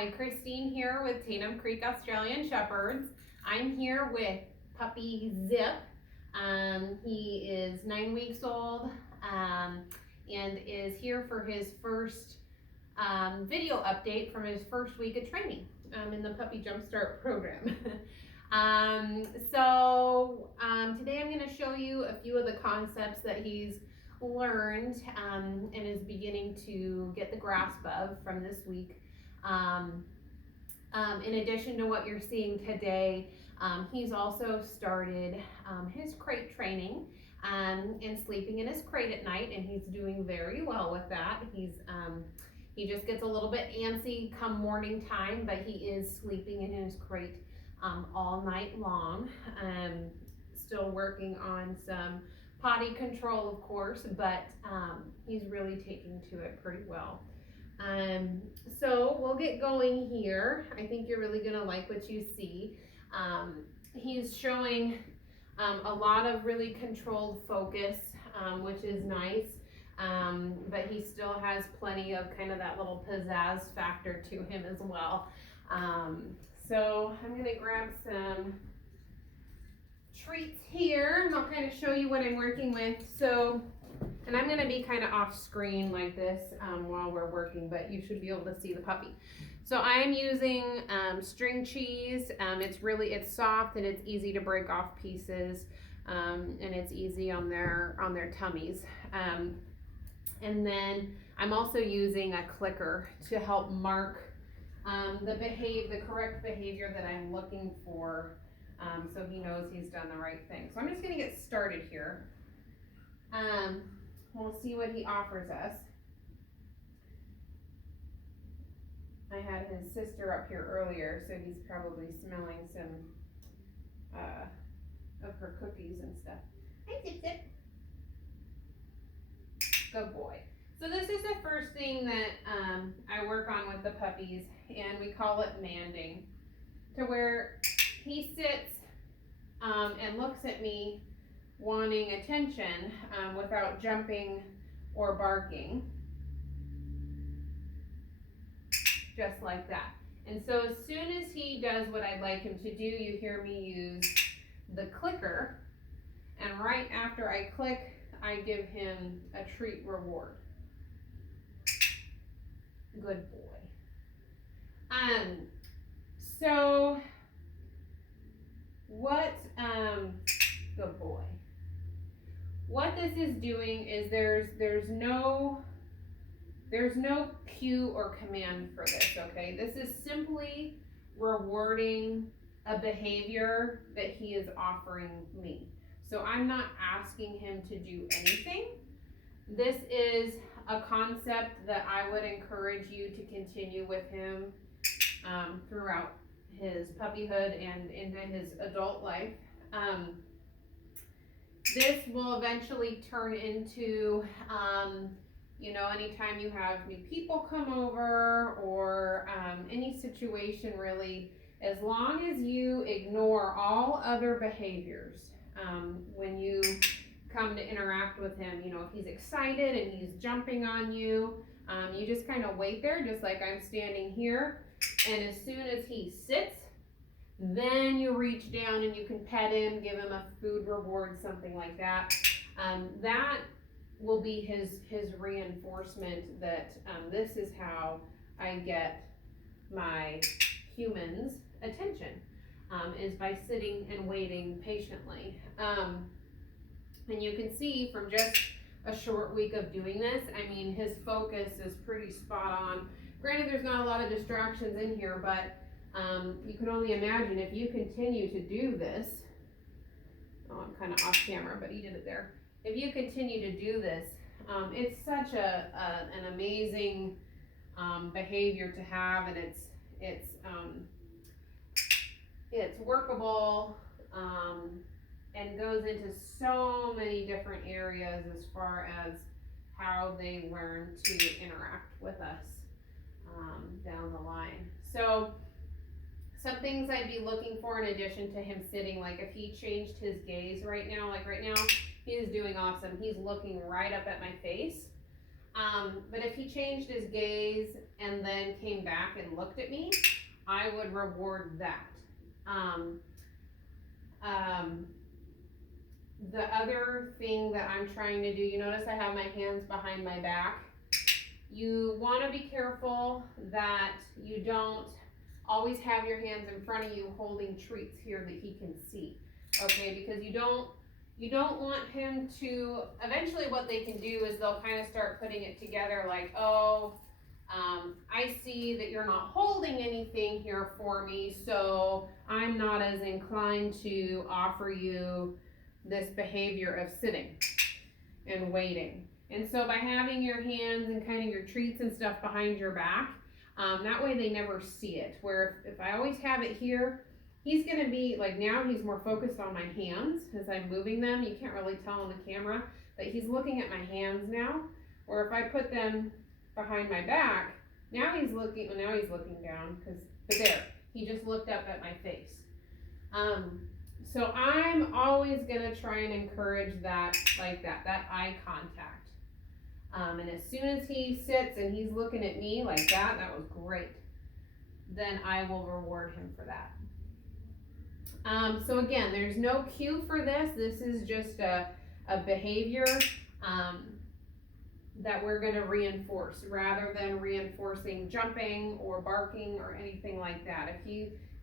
Hi, Christine here with Tatum Creek Australian Shepherds. I'm here with puppy Zip. He is 9 weeks old and is here for his first video update from his first week of training in the Puppy Jumpstart program. Today I'm going to show you a few of the concepts that he's learned and is beginning to get the grasp of from this week. In addition to what you're seeing today, he's also started his crate training and sleeping in his crate at night, and he's doing very well with that. He just gets a little bit antsy come morning time, but he is sleeping in his crate all night long. Still working on some potty control, of course, but he's really taking to it pretty well. So we'll get going here. I think you're really gonna like what you see. He's showing a lot of really controlled focus, which is nice, but he still has plenty of kind of that little pizzazz factor to him as well. So I'm gonna grab some treats here and I'll kind of show you what I'm working with. And I'm gonna be kind of off screen like this while we're working, but you should be able to see the puppy. So I'm using string cheese. It's soft and it's easy to break off pieces, and it's easy on their tummies. And then I'm also using a clicker to help mark the correct behavior that I'm looking for, so he knows he's done the right thing. So I'm just gonna get started here. We'll see what he offers us. I had his sister up here earlier, so he's probably smelling some of her cookies and stuff. Hi, Zip Zip. Good boy. So this is the first thing that I work on with the puppies, and we call it manding, to where he sits and looks at me wanting attention without jumping or barking, just like that. And so as soon as he does what I'd like him to do, you hear me use the clicker, and right after I click, I give him a treat reward. Good boy. Good boy. What this is doing is there's no cue or command for this, okay? This is simply rewarding a behavior that he is offering me. So I'm not asking him to do anything. This is a concept that I would encourage you to continue with him throughout his puppyhood and into his adult life. This will eventually turn into, anytime you have new people come over or any situation really, as long as you ignore all other behaviors when you come to interact with him. If he's excited and he's jumping on you, you just kind of wait there, just like I'm standing here. And as soon as he sits, then you reach down and you can pet him, give him a food reward, something like that. That will be his reinforcement that this is how I get my humans' attention, is by sitting and waiting patiently. And you can see from just a short week of doing this, his focus is pretty spot on. Granted, there's not a lot of distractions in here, but you can only imagine if you continue to do this. Oh, I'm kind of off camera, but he did it there. If you continue to do this, it's such an amazing behavior to have, and it's workable and goes into so many different areas as far as how they learn to interact with us down the line. So some things I'd be looking for in addition to him sitting, like if he changed his gaze right now, he is doing awesome. He's looking right up at my face. But if he changed his gaze and then came back and looked at me, I would reward that. Um, um, the other thing that I'm trying to do, you notice I have my hands behind my back. You want to be careful that you don't always have your hands in front of you holding treats here that he can see. Okay, because you don't want him to, eventually what they can do is they'll kind of start putting it together like, oh, I see that you're not holding anything here for me, so I'm not as inclined to offer you this behavior of sitting and waiting. And so by having your hands and kind of your treats and stuff behind your back, that way they never see it. Where if I always have it here, he's gonna be like, now he's more focused on my hands as I'm moving them. You can't really tell on the camera, but he's looking at my hands now. Or if I put them behind my back, now he's looking down, but there, he just looked up at my face. So I'm always gonna try and encourage that, like that eye contact. And as soon as he sits and he's looking at me like that was great. Then I will reward him for that. So again, there's no cue for this. This is just a behavior that we're gonna reinforce rather than reinforcing jumping or barking or anything like that. If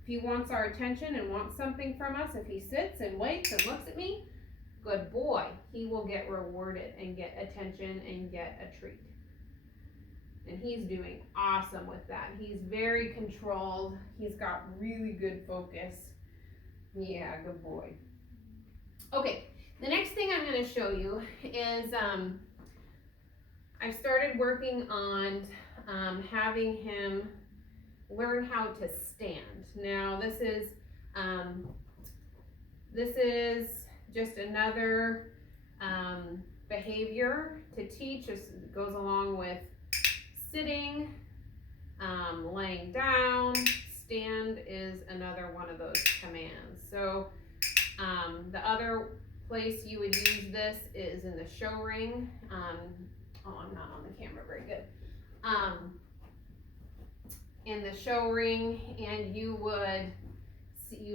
he wants our attention and wants something from us, if he sits and waits and looks at me, good boy, he will get rewarded and get attention and get a treat. And he's doing awesome with that. He's very controlled. He's got really good focus. Yeah, good boy. Okay, the next thing I'm going to show you is I started working on having him learn how to stand. Now this is just another behavior to teach. It goes along with sitting, laying down. Stand is another one of those commands. So the other place you would use this is in the show ring. I'm not on the camera very good. In the show ring, and you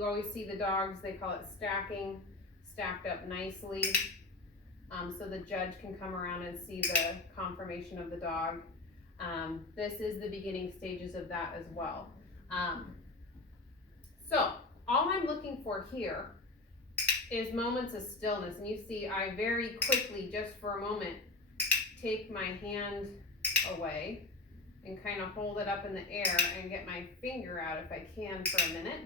always see the dogs, they call it stacking, stacked up nicely, so the judge can come around and see the conformation of the dog. This is the beginning stages of that as well. So all I'm looking for here is moments of stillness, and you see I very quickly, just for a moment, take my hand away and kind of hold it up in the air and get my finger out if I can for a minute.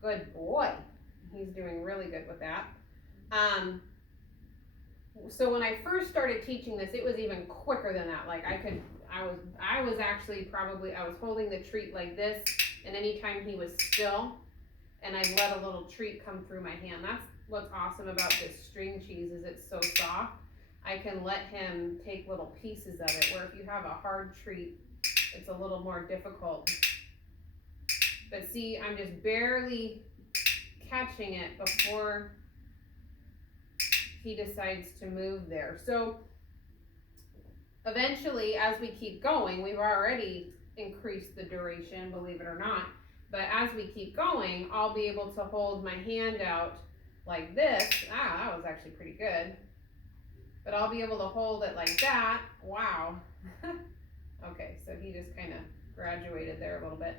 Good boy. He's doing really good with that. So when I first started teaching this, it was even quicker than that. Like I was actually holding the treat like this, and anytime he was still, and I'd let a little treat come through my hand. That's what's awesome about this string cheese, is it's so soft. I can let him take little pieces of it, where if you have a hard treat, it's a little more difficult. But see, I'm just barely catching it before he decides to move there. So eventually, as we keep going, we've already increased the duration, believe it or not, but as we keep going, I'll be able to hold my hand out like this. That was actually pretty good. But I'll be able to hold it like that. Wow. Okay, so he just kind of graduated there a little bit.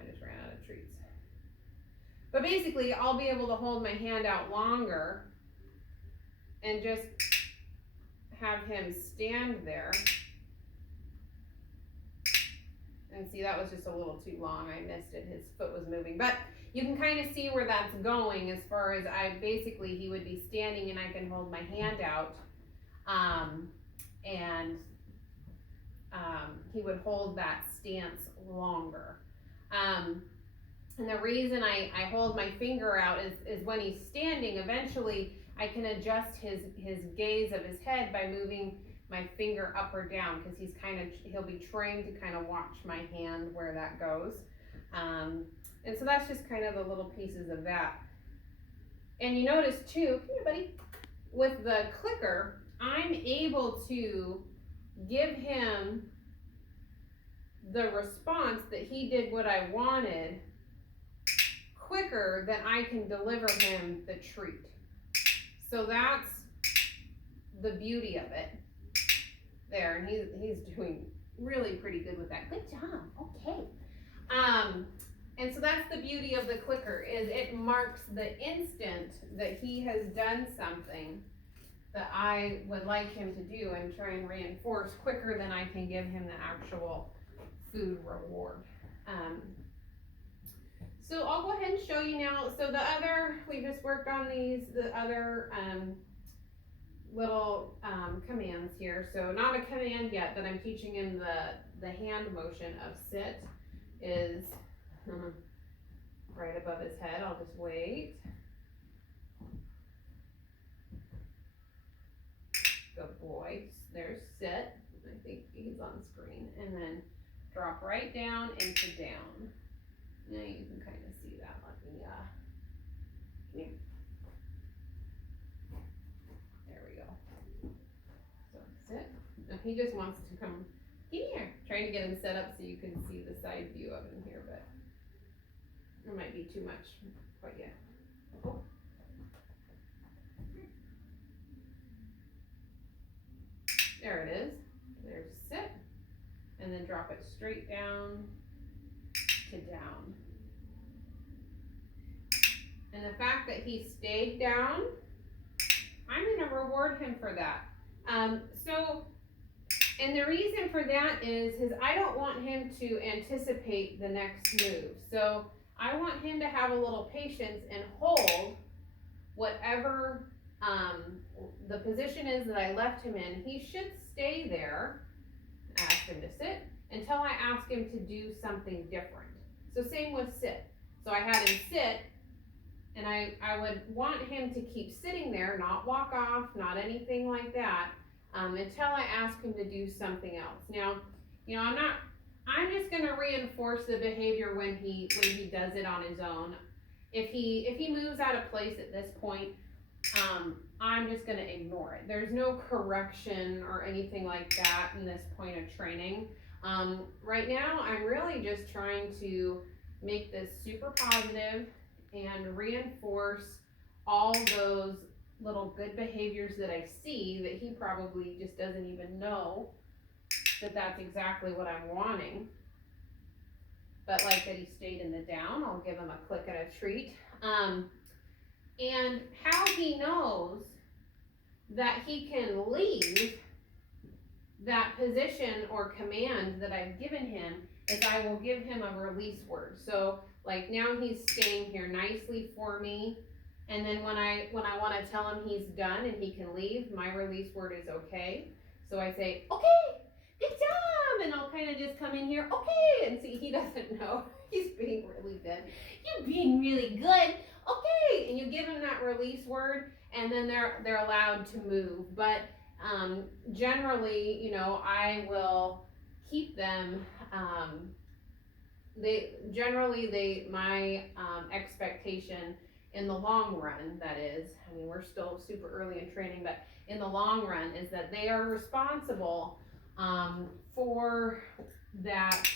I just ran out of treats. But basically, I'll be able to hold my hand out longer and just have him stand there. And see, that was just a little too long. I missed it. His foot was moving. But you can kind of see where that's going, as far as he would be standing and I can hold my hand out. He would hold that stance longer. And the reason I hold my finger out is when he's standing, eventually I can adjust his gaze of his head by moving my finger up or down, because he'll be trained to kind of watch my hand where that goes. And so that's just kind of the little pieces of that. And you notice too, come here buddy, with the clicker, I'm able to give him the response that he did what I wanted quicker than I can deliver him the treat. So that's the beauty of it there, and he's doing really pretty good with that. Good job. Okay. And so that's the beauty of the clicker, is it marks the instant that he has done something that I would like him to do and try and reinforce quicker than I can give him the actual food reward. So I'll go ahead and show you now. So we just worked on the other little commands here. So not a command yet, but I'm teaching him the hand motion of sit is right above his head. I'll just wait. Good boy. There's sit. I think he's on screen. And then drop right down into down. Now you can kind of see that. Let me, come here. There we go. So sit. Now he just wants to come here. Trying to get him set up so you can see the side view of him here, but there might be too much quite yet. Oh. There it is. There's sit. And then drop it straight down to down. And the fact that he stayed down, I'm going to reward him for that. And the reason for that is I don't want him to anticipate the next move. So I want him to have a little patience and hold whatever the position is that I left him in. He should stay there, ask him to sit, until I ask him to do something different. So same with sit. So I had him sit, and I would want him to keep sitting there, not walk off, not anything like that, until I ask him to do something else. Now, I'm just gonna reinforce the behavior when he does it on his own. If he moves out of place at this point, I'm just gonna ignore it. There's no correction or anything like that in this point of training. Right now, I'm really just trying to make this super positive and reinforce all those little good behaviors that I see that he probably just doesn't even know that that's exactly what I'm wanting. But like that he stayed in the down, I'll give him a click and a treat. And how he knows that he can leave that position or command that I've given him is I will give him a release word. So like now he's staying here nicely for me. And then when I want to tell him he's done and he can leave, my release word is okay. So I say, okay, good job. And I'll kind of just come in here, okay. And see, he doesn't know. He's being really good. You're being really good. Okay. And you give him that release word, and then they're allowed to move. But generally, I will keep them. My expectation in the long run, that is, we're still super early in training, but in the long run is that they are responsible for that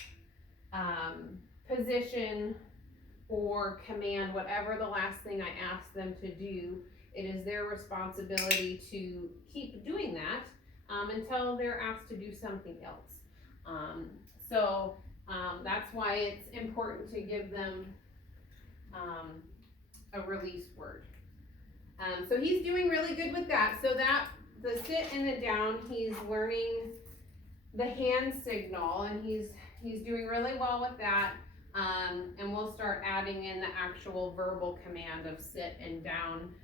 position or command, whatever the last thing I ask them to do. It is their responsibility to keep doing that until they're asked to do something else. That's why it's important to give them a release word. So he's doing really good with that. So that the sit and the down, he's learning the hand signal, and he's doing really well with that. And we'll start adding in the actual verbal command of sit and down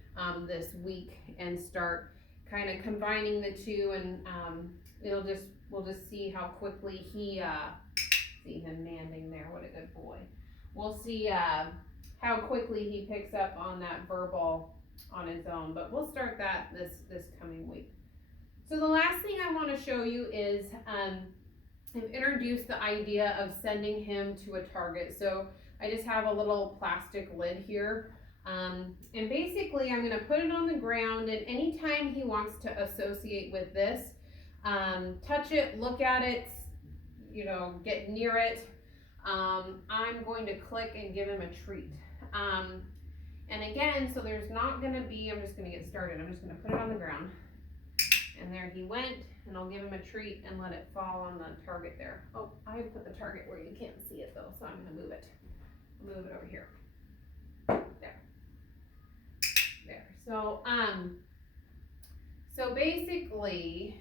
this week, and start kind of combining the two, and we'll just see how quickly he see him manding there. What a good boy. We'll see how quickly he picks up on that verbal on his own, but we'll start that this coming week. So the last thing I want to show you is I've introduced the idea of sending him to a target. So I just have a little plastic lid here. And basically I'm gonna put it on the ground, and anytime he wants to associate with this, touch it, look at it, you know, get near it, I'm going to click and give him a treat. And again, so there's not gonna be, I'm just gonna get started. I'm just gonna put it on the ground. And there he went, and I'll give him a treat and let it fall on the target there. Oh, I put the target where you can't see it though, so I'm gonna move it. Move it over here. There. There. So basically,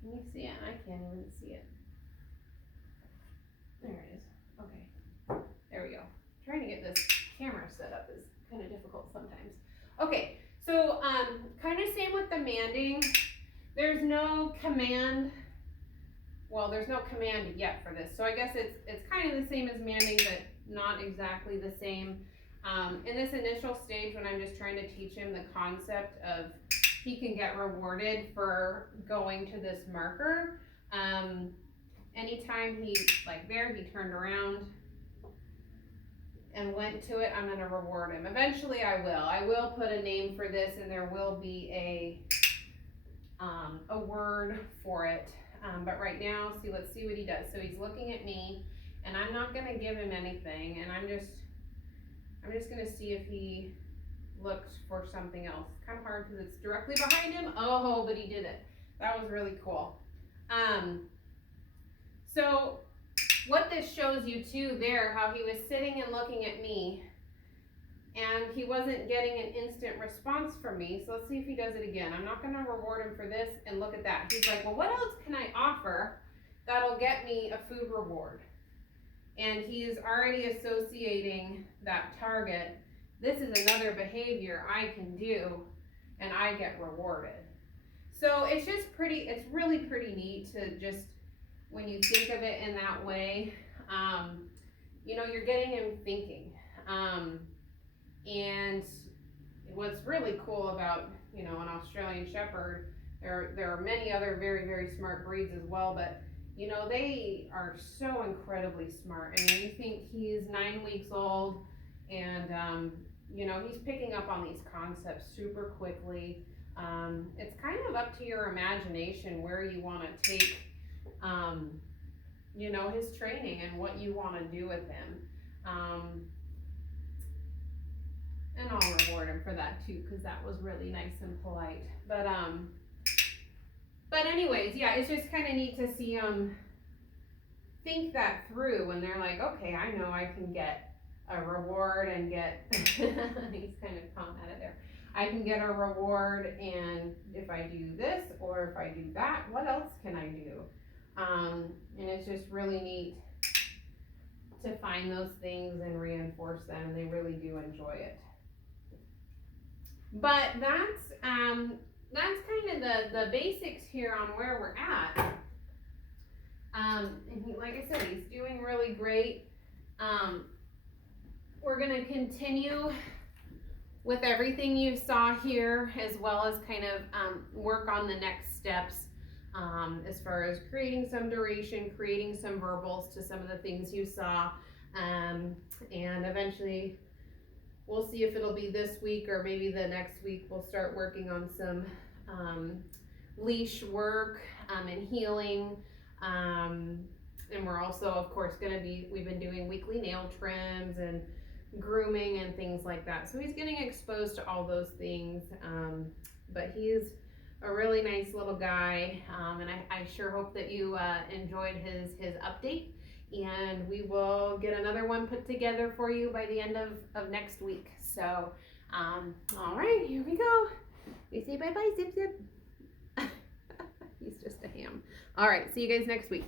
can you see it? I can't even see it. There it is. Okay. There we go. Trying to get this camera set up is kind of difficult sometimes. Okay, so kind of same with the manding. There's no command. Well, there's no command yet for this, so I guess it's kind of the same as manding, but not exactly the same. In this initial stage, when I'm just trying to teach him the concept of he can get rewarded for going to this marker. Anytime he, like there, he turned around and went to it, I'm going to reward him. Eventually I will put a name for this, and there will be a word for it. But right now, let's see what he does. So he's looking at me, and I'm not going to give him anything, and I'm just going to see if he looks for something else. It's kind of hard because it's directly behind him. Oh, but he did it. That was really cool. So what this shows you too there, how he was sitting and looking at me, and he wasn't getting an instant response from me. So let's see if he does it again. I'm not going to reward him for this, and look at that. He's like, well, what else can I offer that'll get me a food reward? And he's already associating that target. This is another behavior I can do, and I get rewarded. So it's really pretty neat to just, when you think of it in that way, you know, you're getting him thinking. And what's really cool about, you know, an Australian Shepherd, there are many other very, very smart breeds as well, but you know, they are so incredibly smart. I mean, you think he's 9 weeks old, and you know, he's picking up on these concepts super quickly. It's kind of up to your imagination where you want to take you know, his training and what you want to do with him. And I'll reward him for that too, because that was really nice and polite. But anyways, yeah, it's just kind of neat to see him think that through when they're like, okay, I know I can get a reward and get, he's kind of calm at it there. I can get a reward, and if I do this or if I do that, what else can I do? And it's just really neat to find those things and reinforce them, and they really do enjoy it. But that's kind of the basics here on where we're at. And like I said, he's doing really great. We're gonna continue with everything you saw here, as well as kind of work on the next steps. As far as creating some duration, creating some verbals to some of the things you saw, and eventually we'll see if it'll be this week or maybe the next week. We'll start working on some leash work and healing, and we're also, of course, we've been doing weekly nail trims and grooming and things like that. So he's getting exposed to all those things, but he's a really nice little guy, and I sure hope that you enjoyed his update, and we will get another one put together for you by the end of next week. So all right, here we go. We say bye bye, Zip Zip. He's just a ham. All right, see you guys next week.